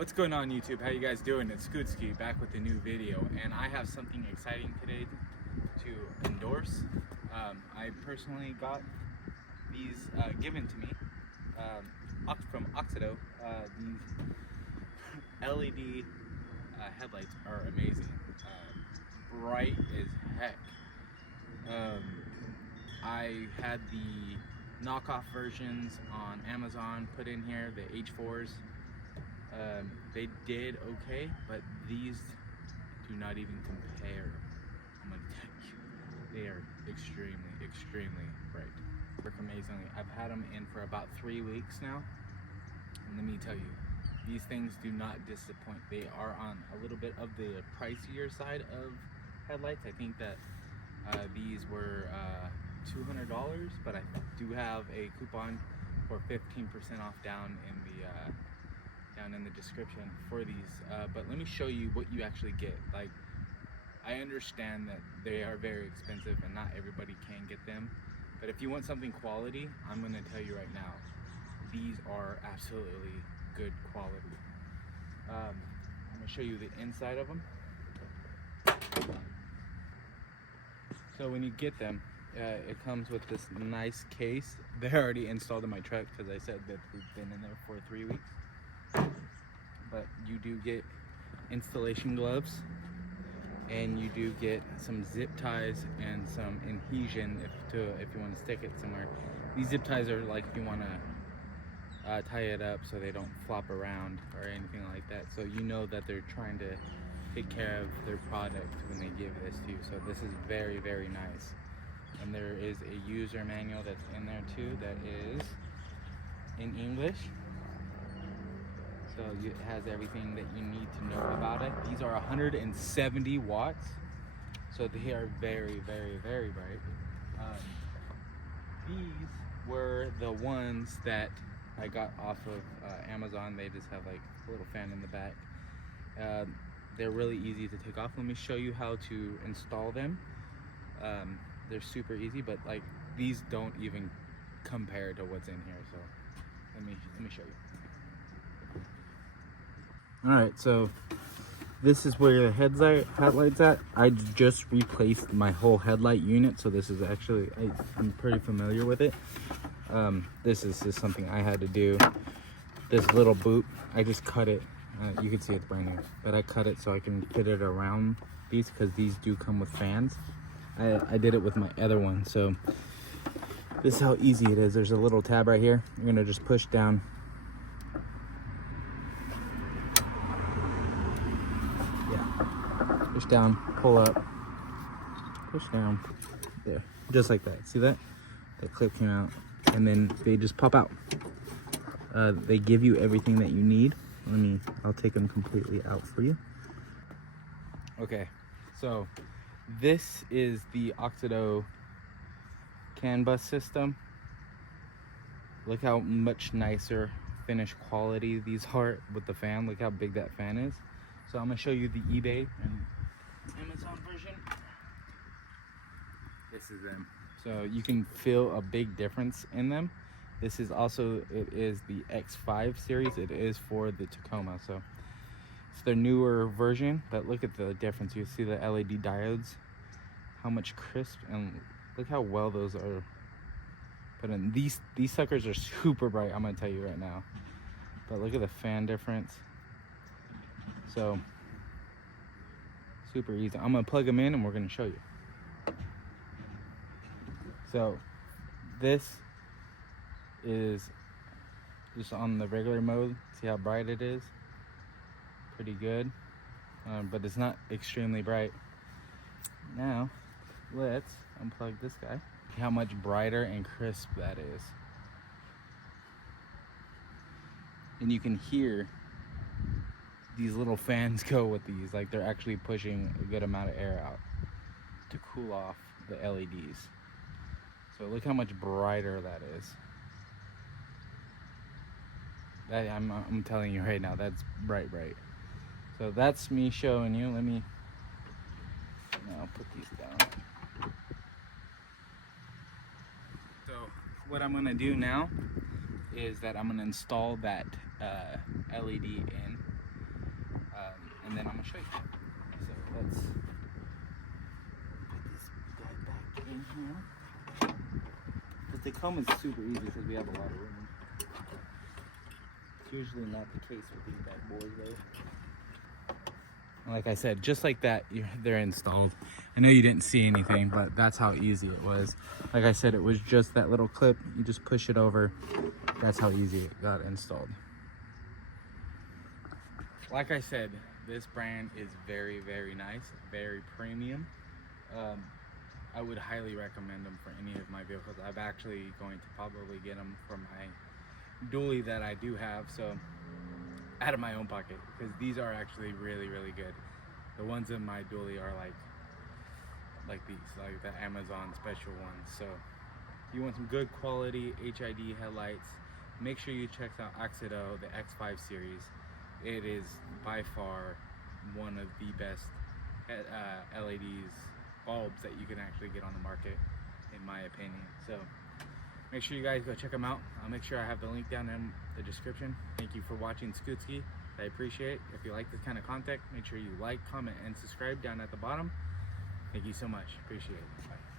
What's going on YouTube? How you guys doing? It's Scootski back with a new video, and I have something exciting today to endorse. I personally got these given to me from AUXITO. These LED headlights are amazing, bright as heck. I had the knockoff versions on Amazon put in here, the H4s. They did okay, but these do not even compare. I'm gonna tell you, they are extremely bright. Work amazingly. I've had them in for about 3 weeks now, and let me tell you, these things do not disappoint. They are on a little bit of the pricier side of headlights. I think that these were $200, but I do have a coupon for 15% off down in the description for these. But let me show you what you actually get. Like, I understand that they are very expensive and not everybody can get them, but if you want something quality, I'm gonna tell you right now, these are absolutely good quality. I'm gonna show you the inside of them. So when you get them, it comes with this nice case. They're already installed in my truck because I said that they've been in there for 3 weeks. But you do get installation gloves, and you do get some zip ties and some adhesion if you want to stick it somewhere. These zip ties are like if you want to tie it up so they don't flop around or anything like that. So you know that they're trying to take care of their product when they give this to you. So this is very nice. And there is a user manual that's in there too that is in English. So it has everything that you need to know about it. These are 170 watts, so they are very bright. These were the ones that I got off of Amazon. They just have like a little fan in the back. They're really easy to take off. Let me show you how to install them. They're super easy, but like these don't even compare to what's in here. So let me show you. Alright, so this is where your headlight's at. I just replaced my whole headlight unit, so this is actually, I'm pretty familiar with it. This is just something I had to do. This little boot, I just cut it. You can see it's brand new, but I cut it so I can fit it around these because these do come with fans. I did it with my other one, so this is how easy it is. There's a little tab right here. You're gonna just push down. Push down, pull up, push down, there, just like that. See that? That clip came out, and then they just pop out. They give you everything that you need. I'll take them completely out for you. Okay, so this is the AUXITO CAN bus system. Look how much nicer finished quality these are with the fan. Look how big that fan is. So I'm gonna show you the eBay and Amazon version. This is them. So you can feel a big difference in them. This is also, it is the X5 series. It is for the Tacoma. So it's their newer version, but look at the difference. You see the LED diodes, how much crisp, and look how well those are put in. These suckers are super bright, I'm gonna tell you right now. But look at the fan difference. So super easy. I'm gonna plug them in and we're gonna show you. So this is just on the regular mode. See how bright it is? Pretty good, but it's not extremely bright. Now let's unplug this guy. See how much brighter and crisp that is. And you can hear these little fans go with these, like they're actually pushing a good amount of air out to cool off the LEDs. So look how much brighter that is. I'm telling you right now, that's bright. So that's me showing you. Let me now put these down. So what I'm gonna do now is that I'm gonna install that LED in. and then I'm gonna show you. So let's put this guy back in here. But the comb is super easy because we have a lot of room. It's usually not the case with these bad boys though. Like I said, just like that, they're installed. I know you didn't see anything, but that's how easy it was. Like I said, it was just that little clip. You just push it over. That's how easy it got installed. Like I said, this brand is very, very nice, very premium. I would highly recommend them for any of my vehicles. I'm actually going to probably get them for my dually that I do have, so out of my own pocket, because these are actually really, really good. The ones in my dually are like these, like the Amazon special ones. So if you want some good quality HID headlights, make sure you check out AUXITO, the X5 series. It is by far one of the best LEDs, bulbs that you can actually get on the market, in my opinion. So make sure you guys go check them out. I'll make sure I have the link down in the description. Thank you for watching Scootski. I appreciate it. If you like this kind of content, make sure you like, comment, and subscribe down at the bottom. Thank you so much. Appreciate it. Bye.